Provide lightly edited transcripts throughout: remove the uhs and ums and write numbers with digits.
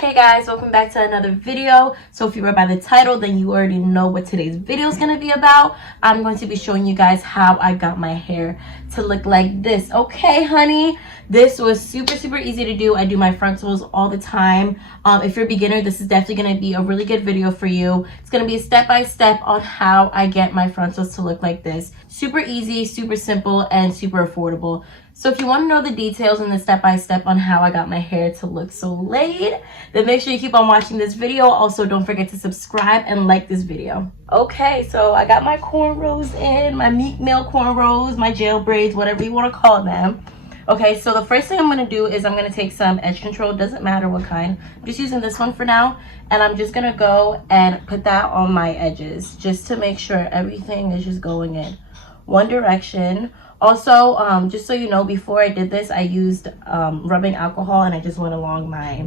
Hey guys, welcome back to another video. So if you read by the title, then you already know what today's video is going to be about. I'm going to be showing you guys how I got my hair to look like this. Okay, honey, this was super easy to do. I do my frontals all the time. If you're a beginner, this is definitely going to be a really good video for you. It's going to be a step-by-step on how I get my frontals to look like this. Super easy, super simple, and super affordable. So if you want to know the details and the step-by-step on how I got my hair to look so laid, then make sure you keep on watching this video. Also, don't forget to subscribe and like this video. Okay, so I got my cornrows in, my Meek Mill cornrows, my jail braids, whatever you want to call them. Okay, so the first thing I'm going to do is I'm going to take some edge control. Doesn't matter what kind. I'm just using this one for now. And I'm just going to go and put that on my edges just to make sure everything is just going in one direction. Also, just so you know, before I did this, I used rubbing alcohol and I just went along my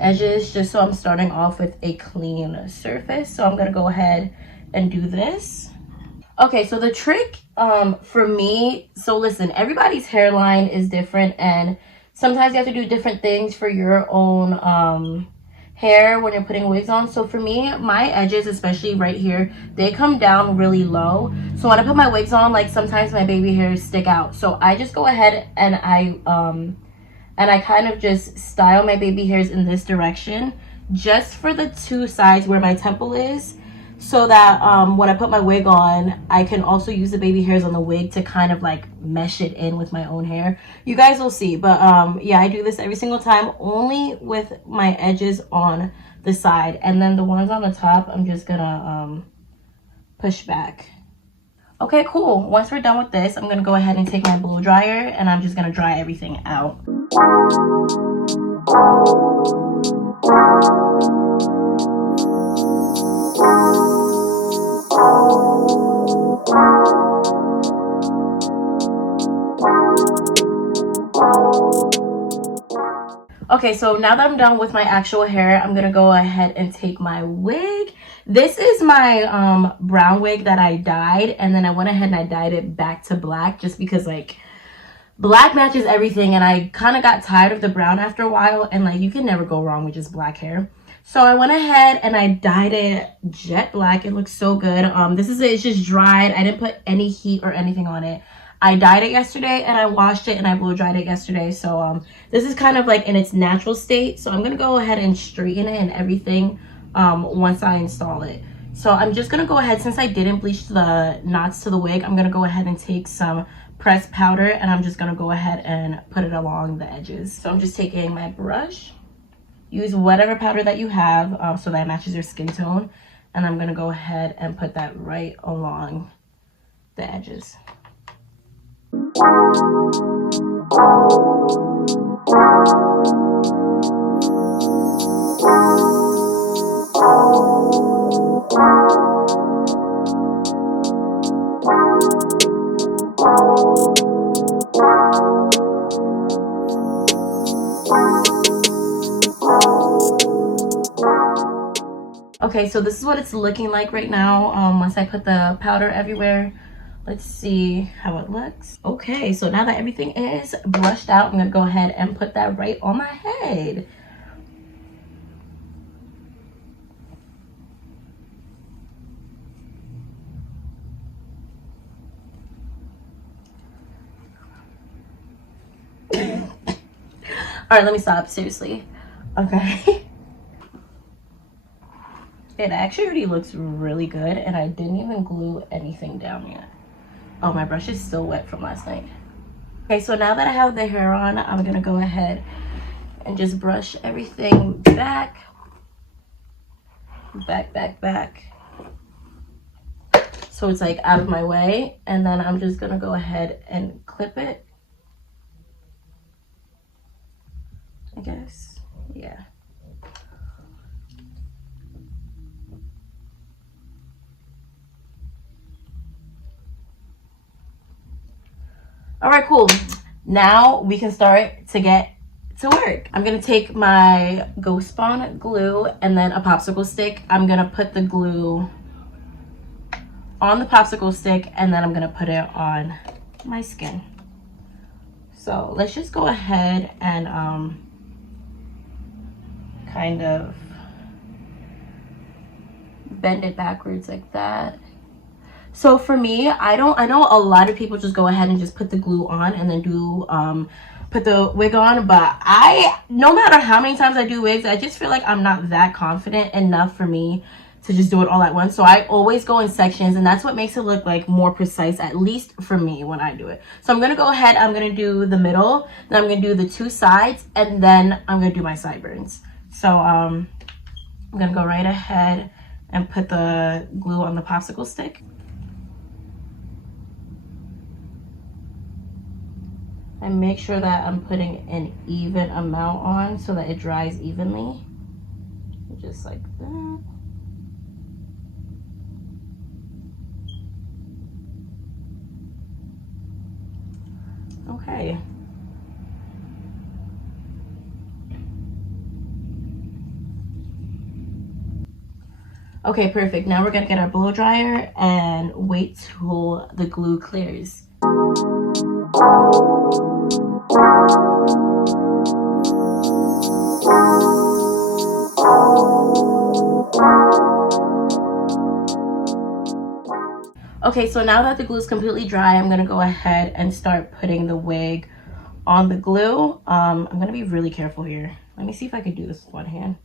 edges just so I'm starting off with a clean surface. So I'm going to go ahead and do this. Okay, so the trick for me, so listen, everybody's hairline is different and sometimes you have to do different things for your own hair when you're putting wigs on. So for me, my edges, especially right here, they come down really low. So when I put my wigs on, like sometimes my baby hairs stick out. So I just go ahead and I kind of just style my baby hairs in this direction just for the two sides where my temple is, so that when I put my wig on, I can also use the baby hairs on the wig to kind of like mesh it in with my own hair. You guys will see, but yeah, I do this every single time, only with my edges on the side, and then the ones on the top I'm just gonna push back. Okay, cool. Once we're done with this, I'm gonna go ahead and take my blow dryer and I'm just gonna dry everything out. Okay, so now that I'm done with my actual hair, I'm gonna go ahead and take my wig. This is my brown wig that I dyed, and then I went ahead and I dyed it back to black just because like black matches everything, and I kind of got tired of the brown after a while, and like you can never go wrong with just black hair. So I went ahead and I dyed it jet black. It looks so good. This is it. It's just dried. I didn't put any heat or anything on it. I dyed it yesterday and I washed it and I blow dried it yesterday. So this is kind of like in its natural state. So I'm gonna go ahead and straighten it and everything once I install it. So I'm just gonna go ahead, since I didn't bleach the knots to the wig, I'm gonna go ahead and take some pressed powder and I'm just gonna go ahead and put it along the edges. So I'm just taking my brush, use whatever powder that you have so that it matches your skin tone, and I'm gonna go ahead and put that right along the edges. Okay, so this is what it's looking like right now once I put the powder everywhere. Let's see how it looks. Okay, so now that everything is brushed out, I'm gonna go ahead and put that right on my head. All right, let me stop, seriously. Okay. It actually already looks really good, and I didn't even glue anything down yet. Oh, my brush is still wet from last night. Okay, so now that I have the hair on, I'm gonna go ahead and just brush everything back. So it's like out of my way, and then I'm just gonna go ahead and clip it, I guess, yeah. All right, cool. Now we can start to get to work. I'm gonna take my Ghost Bond glue and then a popsicle stick. I'm gonna put the glue on the popsicle stick and then I'm gonna put it on my skin. So let's just go ahead and kind of bend it backwards like that. So for me, I know a lot of people just go ahead and just put the glue on and then do put the wig on, but no matter how many times I do wigs, I just feel like I'm not that confident enough for me to just do it all at once. So I always go in sections, and that's what makes it look like more precise, at least for me when I do it. So I'm gonna go ahead, I'm gonna do the middle, then I'm gonna do the two sides, and then I'm gonna do my sideburns. So I'm gonna go right ahead and put the glue on the popsicle stick. And make sure that I'm putting an even amount on so that it dries evenly. Just like that. Okay. Okay, perfect. Now we're gonna get our blow dryer and wait till the glue clears. Okay, so now that the glue is completely dry, I'm gonna go ahead and start putting the wig on the glue. I'm gonna be really careful here. Let me see if I could do this with one hand.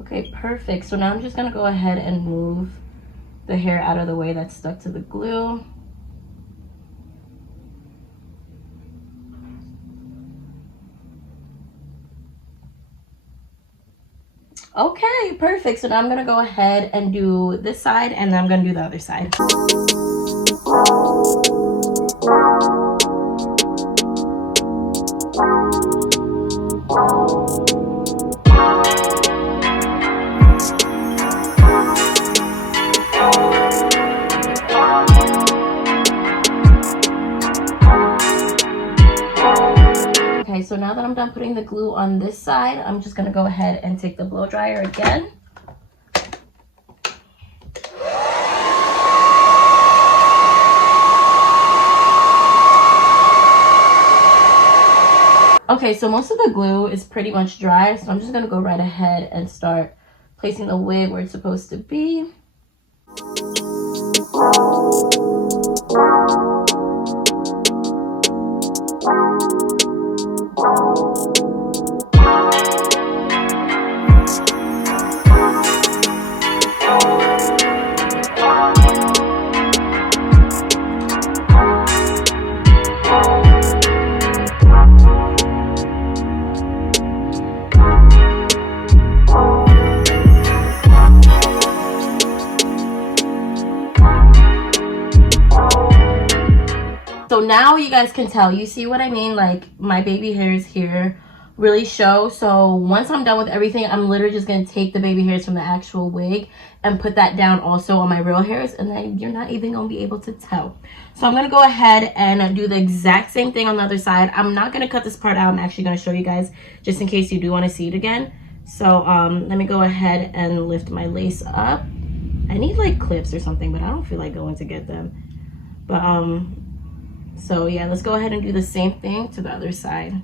Okay, perfect. So now I'm just gonna go ahead and move the hair out of the way that's stuck to the glue. Okay, perfect. So now I'm gonna go ahead and do this side, and then I'm gonna do the other side. Okay, so now that I'm done putting the glue on this side, I'm just gonna go ahead and take the blow dryer again. Okay, so most of the glue is pretty much dry, so I'm just gonna go right ahead and start placing the wig where it's supposed to be. So now you guys can tell, you see what I mean? Like my baby hairs here really show. So once I'm done with everything, I'm literally just gonna take the baby hairs from the actual wig and put that down also on my real hairs, and then you're not even gonna be able to tell. So I'm gonna go ahead and do the exact same thing on the other side. I'm not gonna cut this part out. I'm actually gonna show you guys just in case you do want to see it again. So let me go ahead and lift my lace up. I need like clips or something, but I don't feel like going to get them. But so yeah, let's go ahead and do the same thing to the other side.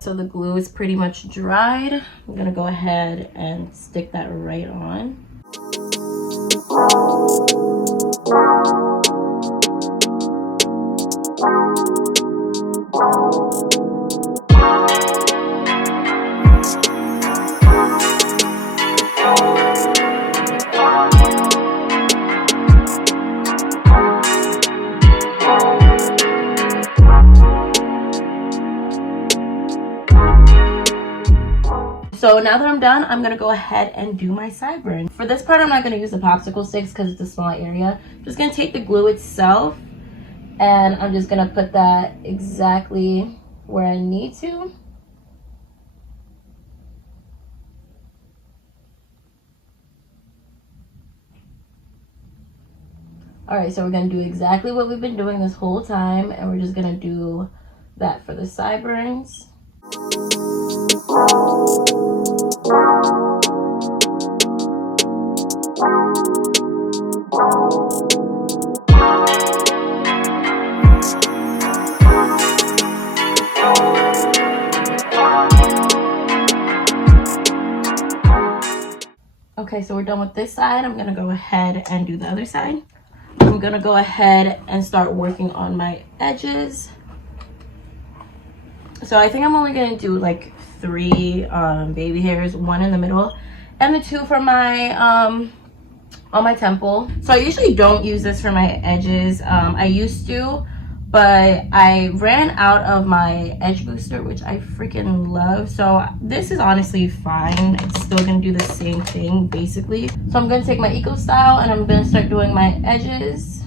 So the glue is pretty much dried. I'm gonna go ahead and stick that right on. now that I'm done, I'm gonna go ahead and do my sideburn. For this part, I'm not gonna use the popsicle sticks because it's a small area. I'm just gonna take the glue itself and I'm just gonna put that exactly where I need to. All right, so we're gonna do exactly what we've been doing this whole time, and we're just gonna do that for the sideburns. Okay, so we're done with this side. I'm gonna go ahead and do the other side. I'm gonna go ahead and start working on my edges. So I think I'm only gonna do like 3 baby hairs, 1 in the middle and the 2 for my on my temple. So I usually don't use this for my edges. I used to, but I ran out of my edge booster, which I freaking love. So this is honestly fine. It's still gonna do the same thing basically. So I'm gonna take my Eco Style and I'm gonna start doing my edges.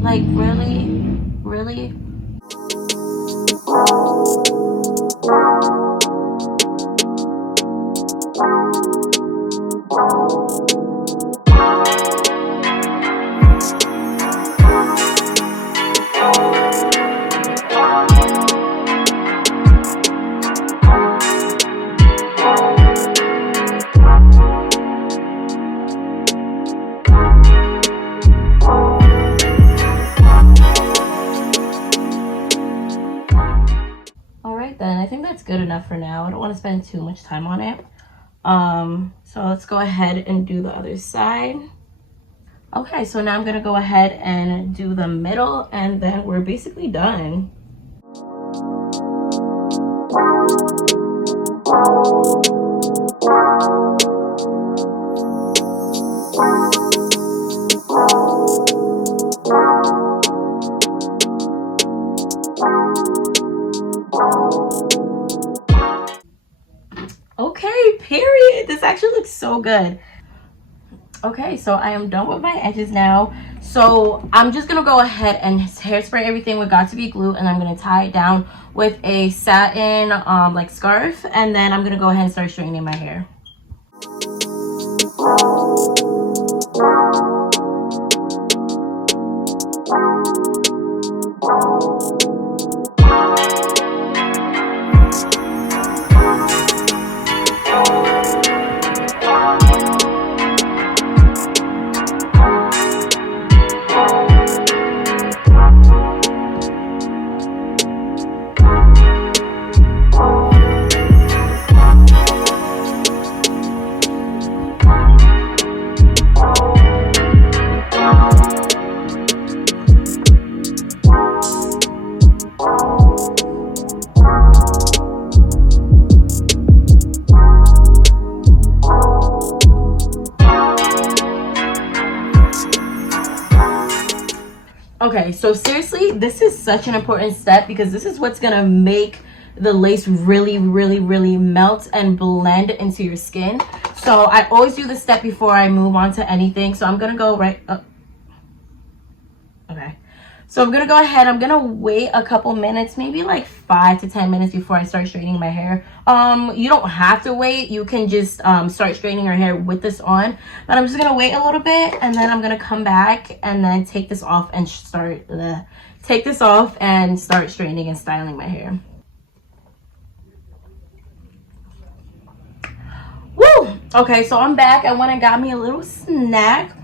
Like really? Then I think that's good enough for now. I don't want to spend too much time on it. So let's go ahead and do the other side. Okay, so now I'm gonna go ahead and do the middle and then we're basically done. Okay, period. This actually looks so good. Okay, so I am done with my edges now. So I'm just gonna go ahead and hairspray everything with Got To Be glue, and I'm gonna tie it down with a satin like scarf, and then I'm gonna go ahead and start straightening my hair. Okay, so seriously, this is such an important step because this is what's gonna make the lace really melt and blend into your skin. So I always do this step before I move on to anything. So I'm gonna go right up. Okay, so I'm gonna go ahead. I'm gonna wait a couple minutes, maybe like 5 to 10 minutes before I start straightening my hair. You don't have to wait. You can just start straightening your hair with this on, but I'm just gonna wait a little bit and then I'm gonna come back and then take this off and start straightening and styling my hair. Woo! Okay, so I'm back. I went and got me a little snack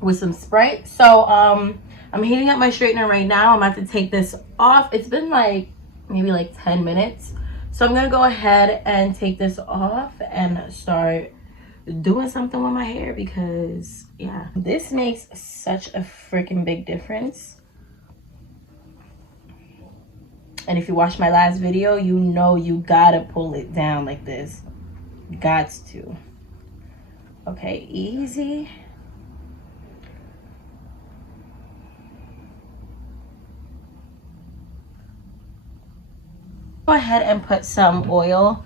with some Sprite. So I'm heating up my straightener right now. I'm about to take this off. It's been like maybe like 10 minutes. So I'm gonna go ahead and take this off and start doing something with my hair because yeah, this makes such a freaking big difference. And if you watched my last video, you know you gotta pull it down like this. Gots to. Okay, easy. Go ahead and put some oil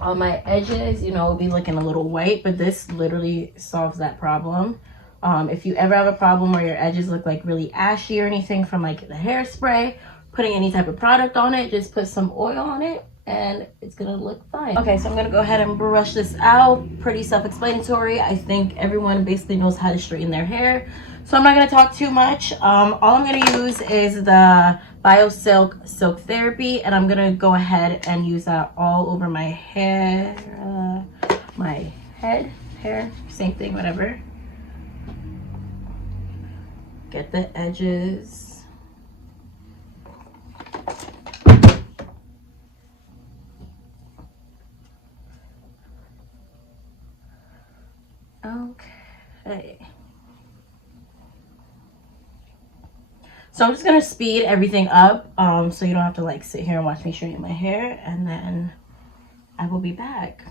on my edges. You know, it'll be looking a little white, but this literally solves that problem. If you ever have a problem where your edges look like really ashy or anything from like the hairspray, putting any type of product on it, just put some oil on it and it's gonna look fine. Okay, so I'm gonna go ahead and brush this out. Pretty self-explanatory. I think everyone basically knows how to straighten their hair, so I'm not gonna talk too much. All I'm gonna use is the BioSilk Silk Therapy, and I'm gonna go ahead and use that all over my hair, hair, same thing, whatever. Get the edges. Okay. So I'm just gonna speed everything up, so you don't have to like sit here and watch me straighten my hair, and then I will be back.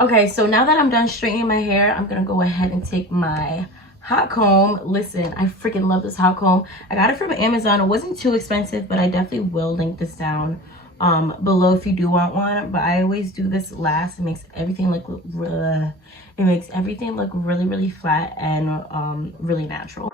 Okay, so now that I'm done straightening my hair, I'm gonna go ahead and take my hot comb. Listen, I freaking love this hot comb. I got it from Amazon. It wasn't too expensive, but I definitely will link this down below if you do want one. But I always do this last. It makes everything look really flat and really natural.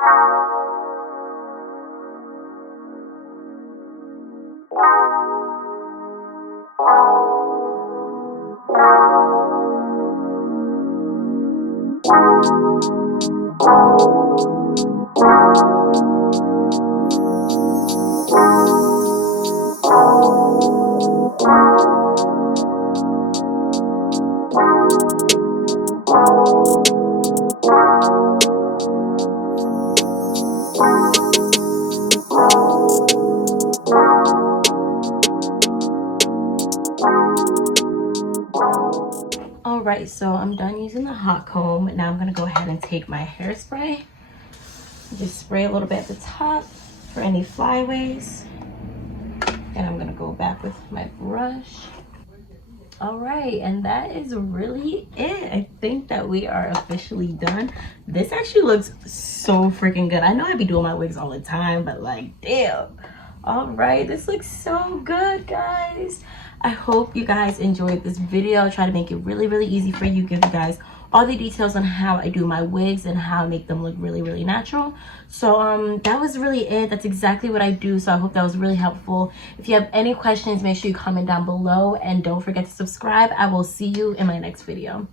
Alright, so I'm done using the hot comb. Now I'm going to go ahead and take my hairspray. Just spray a little bit at the top for any flyaways. And I'm going to go back with my brush. Alright, and that is really it. I think that we are officially done. This actually looks so freaking good. I know I be doing my wigs all the time, but like, damn. Alright, this looks so good, guys. I hope you guys enjoyed this video. I'll try to make it really easy for you, give you guys all the details on how I do my wigs and how I make them look really natural. So that was really it. That's exactly what I do. So I hope that was really helpful. If you have any questions, make sure you comment down below and don't forget to subscribe. I will see you in my next video.